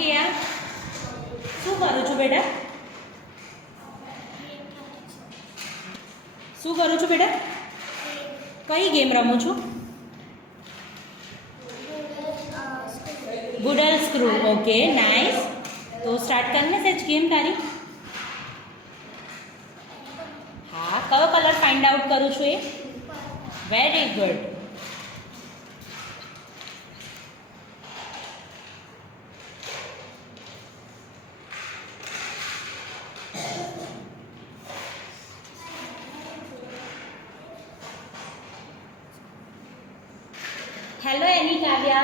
કિયા શું કરું છું બેટા? શું કરું છું બેટા? કઈ ગેમ રમું છું? ગુડલ સ્ક્રૂ. Okay, nice. તો સ્ટાર્ટ કરને સેજ ગેમ તારી. હા, કયો કલર ફાઇન્ડ આઉટ કરું છું એ? Very good. Hello Annie Kavya,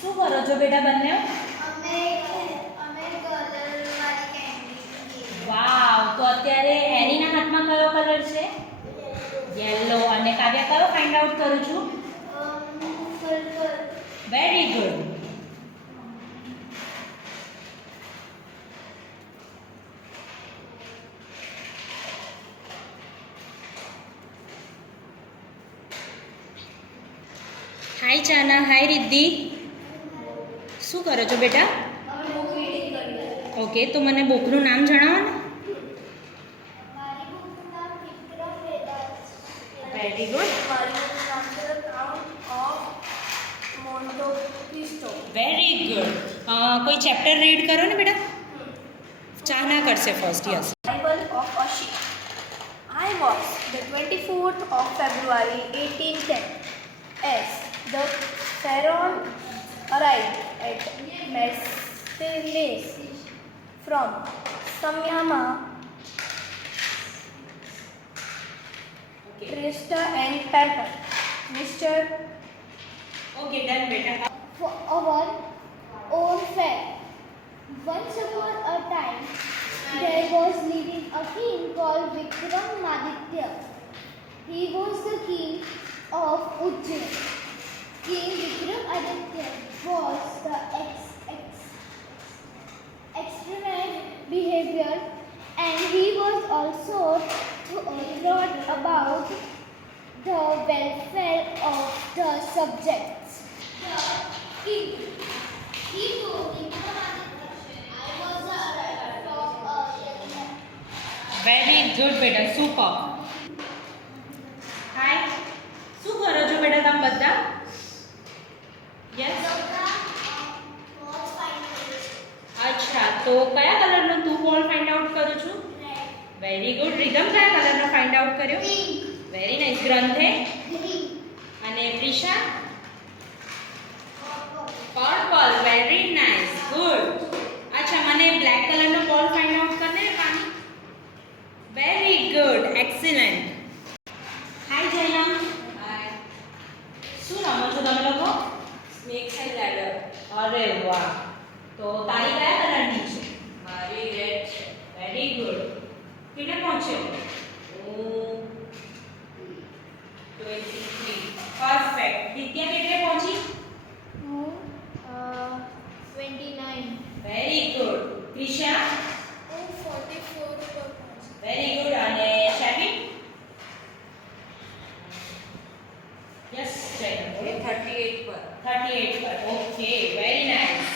શું કરો છો બેટા બંને? વાવ, તો અત્યારે એનીના હાથમાં કયો કલર છે? યેલો. અને કાવ્યા કયો ફાઇન્ડ આઉટ કરું છું? Very good. હાય ચાના, હાય રિદ્ધિ, શું કરો છો બેટા? ઓકે, તો મને બુકનું નામ જણાવો ને. Very good. Very good. કોઈ ચેપ્ટર રીડ કરો ને બેટા. ચાના કરશે first. Yes. Arrival of a ship. I was the 24th of February 1810 as the Pharaoh arrived at Marseilles from Samyama, Trieste and Pattern. Mr. Okay, done બેટા. For our own fact. Once upon a time, there was living a king called Vikramaditya. He was the king of Ujjain. King Vikramaditya was the extreme behavior, and he was also thought about the welfare of the subjects. The king, he told Vikramaditya, I was the arrival of a young man. Very good બેટા, સુપર. હાય, શું કરો છો બેટા તમે બધા? યસ. અચ્છા, તો કયા કલરનો તું બોલ ફાઇન્ડ આઉટ કરું છું? Very good. રિધમ કયા કલરનો ફાઇન્ડ આઉટ કર્યો? Very nice. ગ્રંથે અને Prisha? Purple. Very nice, good. અચ્છા, મને બ્લેક કલરનો બોલ ફાઇન્ડ આઉટ કરને પાણી. Very good, excellent. Hi Jayam. Hi. શું રમો છો તમે લોકો? Snakes and ladder. અરે વાહ, તો તારી કયા કલરની છે? મારી રેડ છે. Very good. કેટલે પહોંચ્યો? 23. પરફેક્ટ. દિત્યા કેટલે પહોંચી? 29. Very good. Trisha? 44. Very good. અને શેફી? યસ, જય. 38 પર. 38 પર. Okay, very nice.